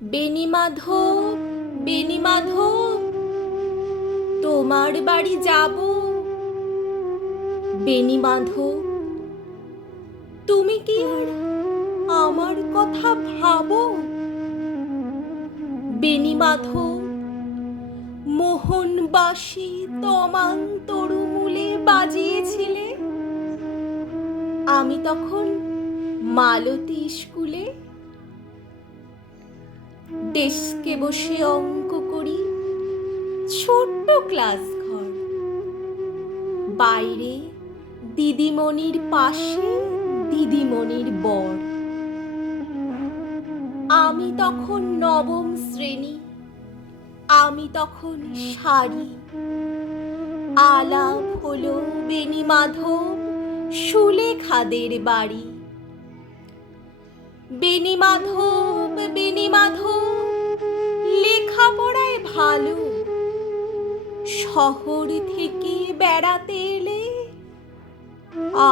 বেণীমাধব, বেণীমাধব, তোমার বাড়ি যাব। বেণীমাধব, তুমি কি আর আমার কথা ভাবো? বেণীমাধব, মোহনবাসী তমাং তরুমূলে বাজিয়েছিলে, আমি তখন মালতী স্কুলে। ডেস্কে বসে অঙ্ক করি, ছোট্ট ক্লাস ঘর, বাইরে দিদিমণির পাশে দিদিমণির বর। আমি তখন নবম শ্রেণী, আমি তখন শাড়ি। আলাপ হলো বেণীমাধব সুলেখাদের বাড়ি। বেণীমাধব, বেণীমাধব, লেখাপড়ায় ভালো, শহর থেকে বেড়াতে এলে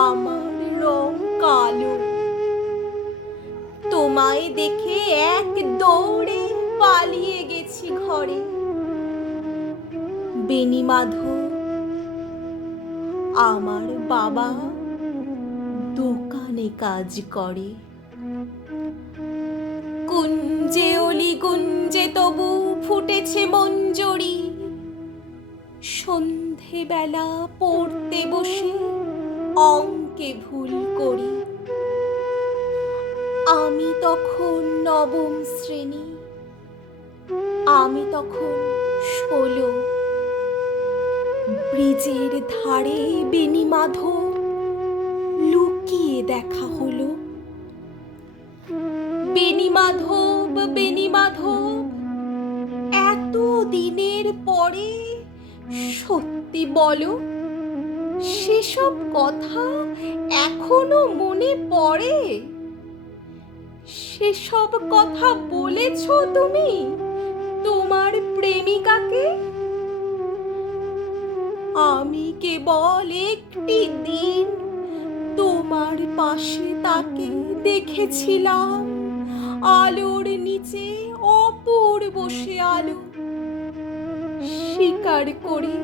আমার রং কালো। তোমায় দেখে এক দৌড়ে পালিয়ে গেছি ঘরে। বেণীমাধব, আমার বাবা দোকানে কাজ করে। কুঞ্জে অলি গুঞ্জে তবু ফুটেছে মঞ্জরি, সন্ধেবেলা পড়তে বসে অঙ্কে ভুল করি। আমি তখন নবম শ্রেণী, আমি তখন 16। ব্রিজের ধারে বেণীমাধব লুকিয়ে দেখা হলো। বেণীমাধব, বেণীমাধব, এত দিনের পরে সত্যি বলো, সেসব কথা এখনো মনে পড়ে? সেসব কথা বলেছো তুমি তোমার প্রেমিকাকে? আমি কেবল একটি দিন তোমার পাশে তাকে দেখেছিলাম, আলোর নিচে অপূর্ব সে আলো। স্বীকার করি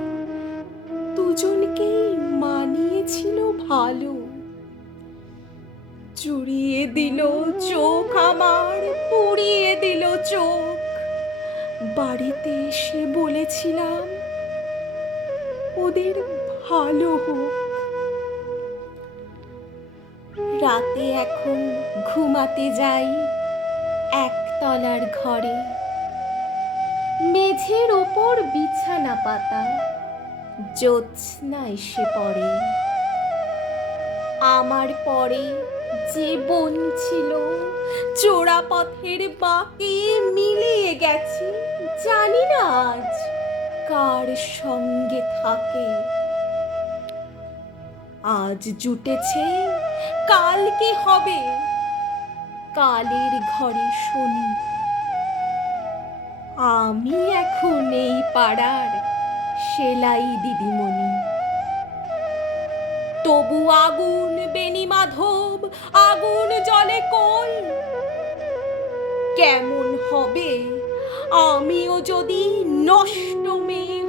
দুজনকেই মানিয়েছিল ভালো। জুড়িয়ে দিল চোখ আমার, পুড়িয়ে দিল চোখ। বাড়িতে এসে বলেছিলাম ওদের ভালো হোক। রাতে এখন ঘুমাতে যাই একতলার ঘরে, মেঝের ওপর বিছানা পাতা, জ্যোৎস্না এসে পড়ে। আমার পরে যে বোন ছিল চোরা পথের বাঁকে মিলিয়ে গেছে, জানি না আজ কার সঙ্গে থাকে। আজ জুটেছে, কাল কি হবে? কালের ঘরে শনি। আমি এখন এই পাড়ার সেলাই দিদিমণি। তবু আগুন বেণীমাধব, আগুন জ্বলে কই। কেমন হবে আমিও যদি নষ্ট মেয়ে